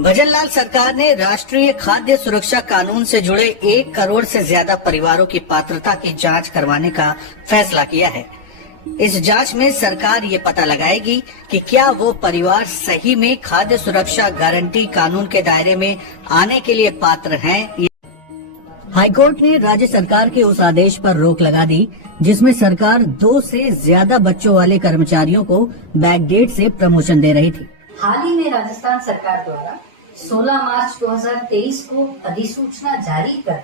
भजनलाल सरकार ने राष्ट्रीय खाद्य सुरक्षा कानून से जुड़े 1 करोड़ से ज्यादा परिवारों की पात्रता की जांच करवाने का फैसला किया है। इस जांच में सरकार ये पता लगाएगी कि क्या वो परिवार सही में खाद्य सुरक्षा गारंटी कानून के दायरे में आने के लिए पात्र हैं। हाईकोर्ट ने राज्य सरकार के उस आदेश पर रोक लगा दी जिसमें सरकार 2 से ज्यादा बच्चों वाले कर्मचारियों को बैकडेट से प्रमोशन दे रही थी। हाल ही में राजस्थान सरकार द्वारा 16 मार्च 2023 को अधिसूचना जारी कर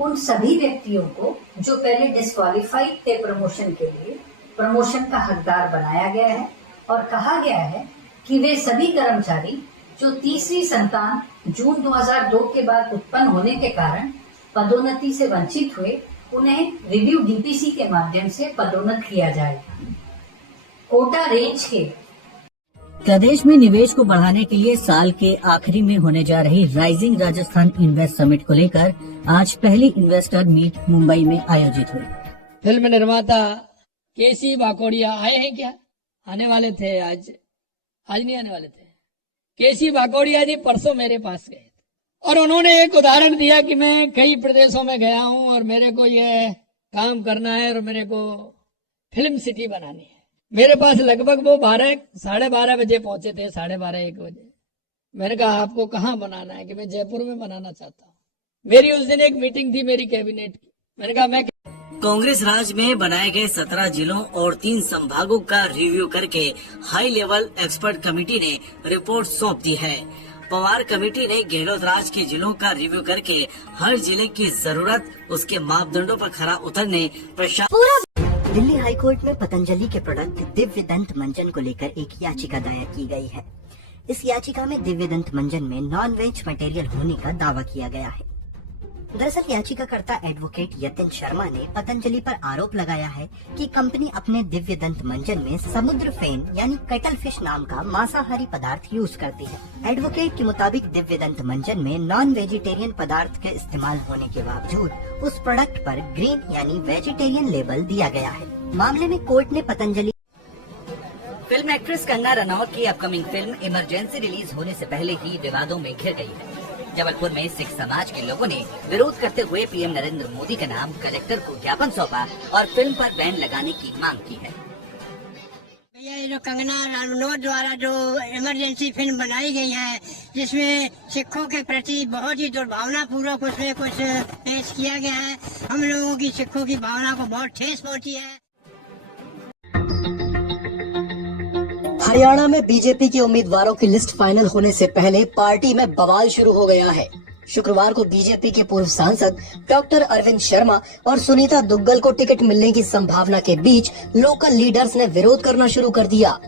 उन सभी व्यक्तियों को जो पहले डिस्क्वालिफाइड थे प्रमोशन के लिए प्रमोशन का हकदार बनाया गया है और कहा गया है कि वे सभी कर्मचारी जो तीसरी संतान जून 2002 के बाद उत्पन्न होने के कारण पदोन्नति से वंचित हुए उन्हें रिव्यू डीपीसी के माध्यम से पदोन्नत किया जाएगा। कोटा रेंज के प्रदेश में निवेश को बढ़ाने के लिए साल के आखिरी में होने जा रही राइजिंग राजस्थान इन्वेस्ट समिट को लेकर आज पहली इन्वेस्टर मीट मुंबई में आयोजित हुई। फिल्म निर्माता केसी बाकोड़िया आए हैं क्या? आने वाले थे, आज नहीं आने वाले थे। केसी बाकोड़िया जी परसों मेरे पास गए और उन्होंने एक उदाहरण दिया कि मैं कई प्रदेशों में गया हूं और मेरे को ये काम करना है और मेरे को फिल्म सिटी बनानी है। मेरे पास लगभग वो 12:30 बजे पहुंचे थे, 12:30-1 बजे। मैंने कहा आपको कहाँ बनाना है? कि मैं जयपुर में बनाना चाहता हूँ। मेरी उस दिन एक मीटिंग थी मेरी कैबिनेट की। मैंने कहा मैं कांग्रेस राज में बनाए गए 17 जिलों और 3 संभागों का रिव्यू करके हाई लेवल एक्सपर्ट कमेटी ने रिपोर्ट सौंप दी है। पवार कमेटी ने गहलोत राज के जिलों का रिव्यू करके हर जिले की जरूरत, उसके मापदंडों पर खरा उतरने दिल्ली हाईकोर्ट में पतंजलि के प्रोडक्ट दिव्य दंत मंजन को लेकर एक याचिका दायर की गई है। इस याचिका में दिव्य दंत मंजन में नॉन वेज मटेरियल होने का दावा किया गया है। दरअसल याचिकाकर्ता एडवोकेट यतिन शर्मा ने पतंजलि पर आरोप लगाया है कि कंपनी अपने दिव्य दंत मंजन में समुद्र फेन यानी कटल फिश नाम का मांसाहारी पदार्थ यूज करती है। एडवोकेट के मुताबिक दिव्य दंत मंजन में नॉन वेजिटेरियन पदार्थ के इस्तेमाल होने के बावजूद उस प्रोडक्ट पर ग्रीन यानी वेजिटेरियन लेबल दिया गया है। मामले में कोर्ट ने पतंजलि फिल्म एक्ट्रेस कंगना रनौत की अपकमिंग फिल्म इमरजेंसी रिलीज होने से पहले ही विवादों में घिर गई है। जबलपुर में सिख समाज के लोगों ने विरोध करते हुए पीएम नरेंद्र मोदी के नाम कलेक्टर को ज्ञापन सौंपा और फिल्म पर बैन लगाने की मांग की है। ये जो कंगना रनौत द्वारा जो इमरजेंसी फिल्म बनाई गई है जिसमें सिखों के प्रति बहुत ही दुर्भावना पूर्वक उसमें कुछ पेश किया गया है, हम लोगों की सिखों की भावना को बहुत ठेस पहुंची है। हरियाणा में बीजेपी के उम्मीदवारों की लिस्ट फाइनल होने से पहले पार्टी में बवाल शुरू हो गया है। शुक्रवार को बीजेपी के पूर्व सांसद डॉक्टर अरविंद शर्मा और सुनीता दुग्गल को टिकट मिलने की संभावना के बीच लोकल लीडर्स ने विरोध करना शुरू कर दिया।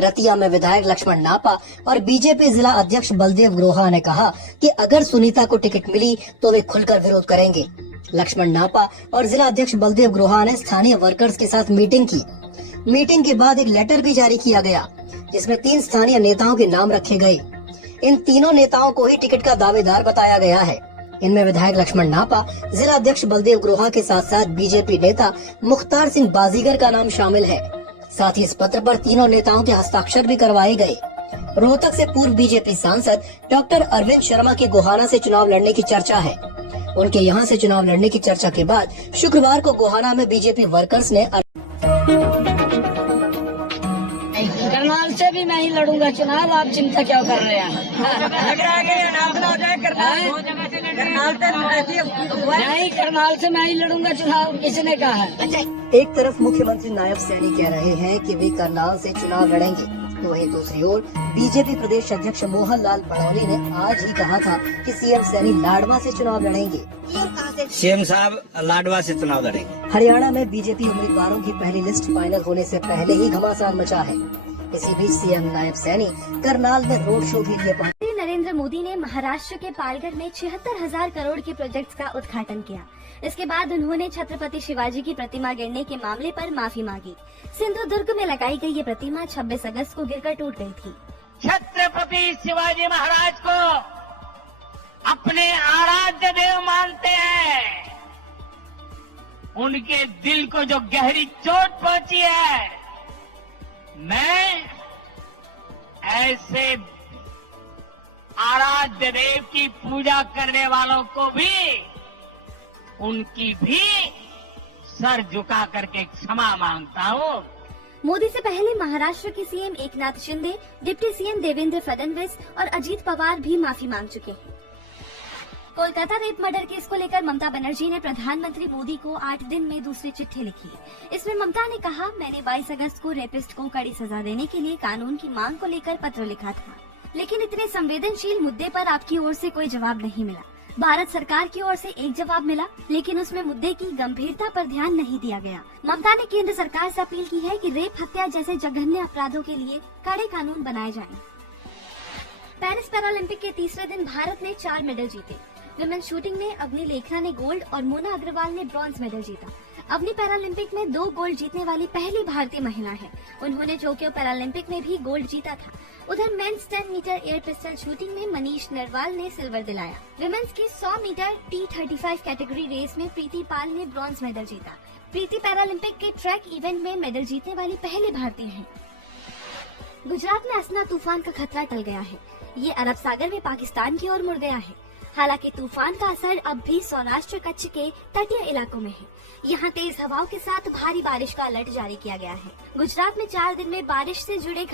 रतिया में विधायक लक्ष्मण नापा और बीजेपी जिला अध्यक्ष बलदेव ग्रोहा ने कहा कि अगर सुनीता को टिकट मिली तो वे खुलकर विरोध करेंगे। लक्ष्मण नापा और जिला अध्यक्ष बलदेव ग्रोहा ने स्थानीय वर्कर्स के साथ मीटिंग की। मीटिंग के बाद एक लेटर भी जारी किया गया जिसमें 3 स्थानीय नेताओं के नाम रखे गए। इन तीनों नेताओं को ही टिकट का दावेदार बताया गया है। इनमें विधायक लक्ष्मण नापा, जिला अध्यक्ष बलदेव ग्रोहा के साथ साथ बीजेपी नेता मुख्तार सिंह बाजीगर का नाम शामिल है। साथ ही इस पत्र पर तीनों नेताओं के हस्ताक्षर भी करवाए गए। रोहतक से पूर्व बीजेपी सांसद डॉक्टर अरविंद शर्मा की गोहाना से चुनाव लड़ने की चर्चा है। उनके यहाँ से चुनाव लड़ने की चर्चा के बाद शुक्रवार को गोहाना में बीजेपी वर्कर्स ने करनाल से भी मैं ही लड़ूंगा चुनाव, आप चिंता क्यों कर रहे हैं? नहीं, करनाल से मैं ही लड़ूंगा चुनाव, किसने कहा है? एक तरफ मुख्यमंत्री नायब सैनी कह रहे हैं कि वे करनाल से चुनाव लड़ेंगे, तो वहीं दूसरी ओर बीजेपी प्रदेश अध्यक्ष मोहन लाल पड़ौली ने आज ही कहा था कि सीएम सैनी लाडवा से चुनाव लड़ेंगे। सीएम साहब लाडवा से चुनाव लड़ेंगे। हरियाणा में बीजेपी उम्मीदवारों की पहली लिस्ट फाइनल होने से पहले ही घमासान मचा है। इसी बीच सीएम नायब सैनी करनाल में रोड शो के लिए पहुंचे। नरेंद्र मोदी ने महाराष्ट्र के पालघर में 76,000 करोड़ के प्रोजेक्ट्स का उद्घाटन किया। इसके बाद उन्होंने छत्रपति शिवाजी की प्रतिमा गिरने के मामले पर माफी मांगी। सिंधुदुर्ग में लगाई गई ये प्रतिमा 26 अगस्त को गिरकर टूट गई थी। छत्रपति शिवाजी महाराज को अपने आराध्य देव मानते हैं। उनके दिल को जो गहरी चोट पहुंची है, मैं ऐसे आराध्य देव की पूजा करने वालों को भी उनकी भी सर झुका करके क्षमा मांगता हूँ। मोदी से पहले महाराष्ट्र के CM Eknath Shinde, deputy CM Devendra Fadnavis और अजीत पवार भी माफी मांग चुके हैं। कोलकाता रेप मर्डर केस को लेकर ममता बनर्जी ने प्रधानमंत्री मोदी को 8 दिन में दूसरी चिट्ठी लिखी। इसमें ममता ने कहा, मैंने 22 अगस्त को रेपिस्ट को कड़ी सजा देने के लिए कानून की मांग को लेकर पत्र लिखा था, लेकिन इतने संवेदनशील मुद्दे पर आपकी ओर से कोई जवाब नहीं मिला। भारत सरकार की ओर से एक जवाब मिला, लेकिन उसमें मुद्दे की गंभीरता पर ध्यान नहीं दिया गया। ममता ने केंद्र सरकार से अपील की है कि रेप, हत्या जैसे जघन्य अपराधों के लिए कड़े कानून बनाए जाएं। पेरिस पैरालंपिक के तीसरे दिन भारत ने 4 मेडल जीते। विमेन शूटिंग में अवनी लेखना ने गोल्ड और मोना अग्रवाल ने ब्रॉन्ज मेडल जीता। अवनी पैरालंपिक में 2 गोल्ड जीतने वाली पहली भारतीय महिला है। उन्होंने टोक्यो पैरालंपिक में भी गोल्ड जीता था। उधर men's 10 meter air pistol shooting में मनीष नरवाल ने सिल्वर दिलाया। विमेंस की 100 मीटर T35 कैटेगरी रेस में प्रीति पाल ने ब्रॉन्ज मेडल जीता। प्रीति पैरालंपिक के ट्रैक इवेंट में मेडल जीतने वाली पहली भारतीय है। गुजरात में असना तूफान का खतरा टल गया है। ये अरब सागर में पाकिस्तान की ओर मुड़ गया है। हालांकि तूफान का असर अब भी सौराष्ट्र कच्छ के तटीय इलाकों में है। यहाँ तेज हवाओं के साथ भारी बारिश का अलर्ट जारी किया गया है। गुजरात में 4 दिन में बारिश से जुड़े